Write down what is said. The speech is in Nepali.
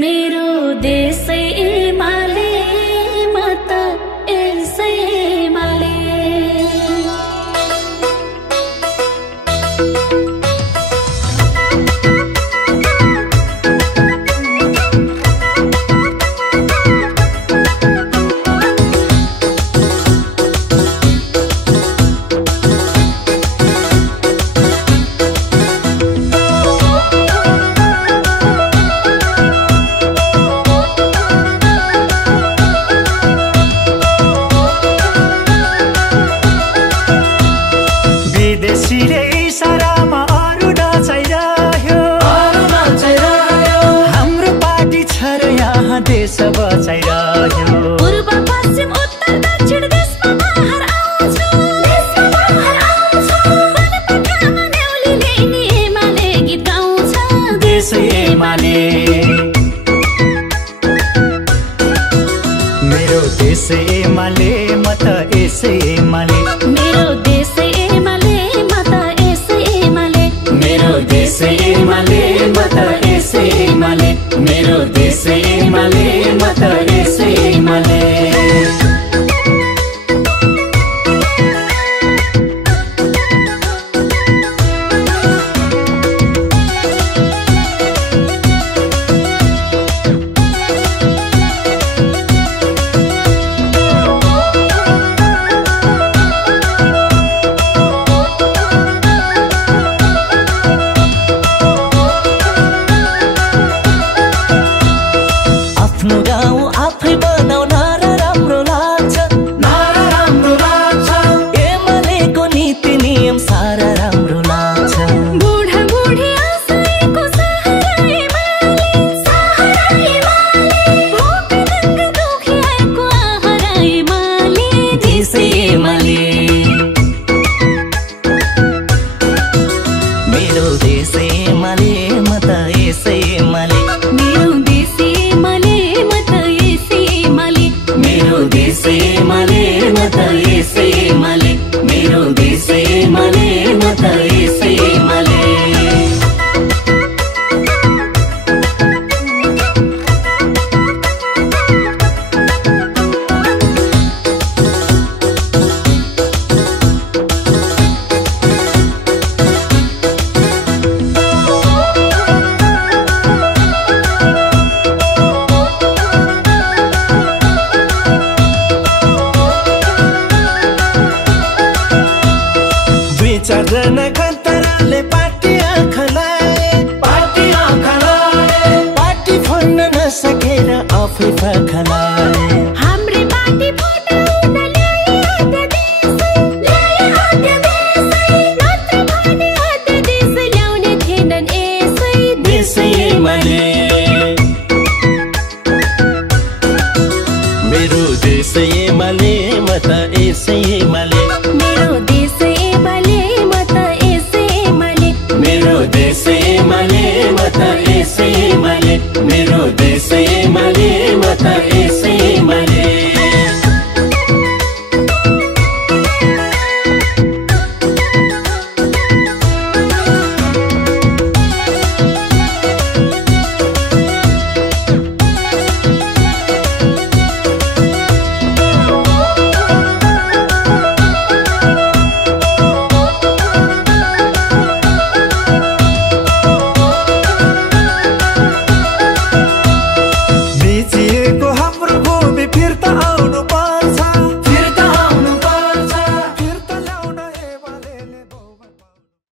मेरो देशै एमाले म त यसै एमाले। विदेशीले इसारामा अरू नचाइरह्यो, हाम्रो पार्टी छ र यहाँ देश बचाइरह्यो। पूर्व पश्चिम उत्तर दक्षिण देशमा बाहर आउँछ, वनपखामा न्याउलीले नि एमाले गीत गाउँछ। देशै एमाले, मेरो देशै एमाले म त यसै एमाले। मेरो देशै एमाले म त यसै एमाले। मेरो देशै एमाले म त यसै एमाले। मेरो देशै एमाले म त यसै एमाले। आफ्नो गाउँ आफै बनाउन राम्रो लाग्छ, एमालेको नीति नियम सारा राम्रो लाग्छ। बुढा बुढी आशयको सहारा एमाले, भोकदङ्ग दुखियाको आहारा एमाले। देशै एमाले, मेरो देशै एमाले म त यसै एमाले। मेरो देशै एमाले म त यसै एमाले। मेरो देशै एमाले म त यसै एमाले। मेरो देशै एमाले म त यसै एमाले। चारजना कन्तराले पार्टी आँखा लाए, पार्टी फोड्न नसकेर आफै पाखा लाए। हाम्रै पार्टी फटाउन ल्याए अध्यादेशै, नत्र भने अध्यादेश ल्याउने थिएनन् यसै। देशै एमाले, मेरो देशै एमाले म त यसै एमाले। मेरो देशै एमाले म त यसै एमाले। मेरो देशै एमाले म त यसै एमाले। मेरो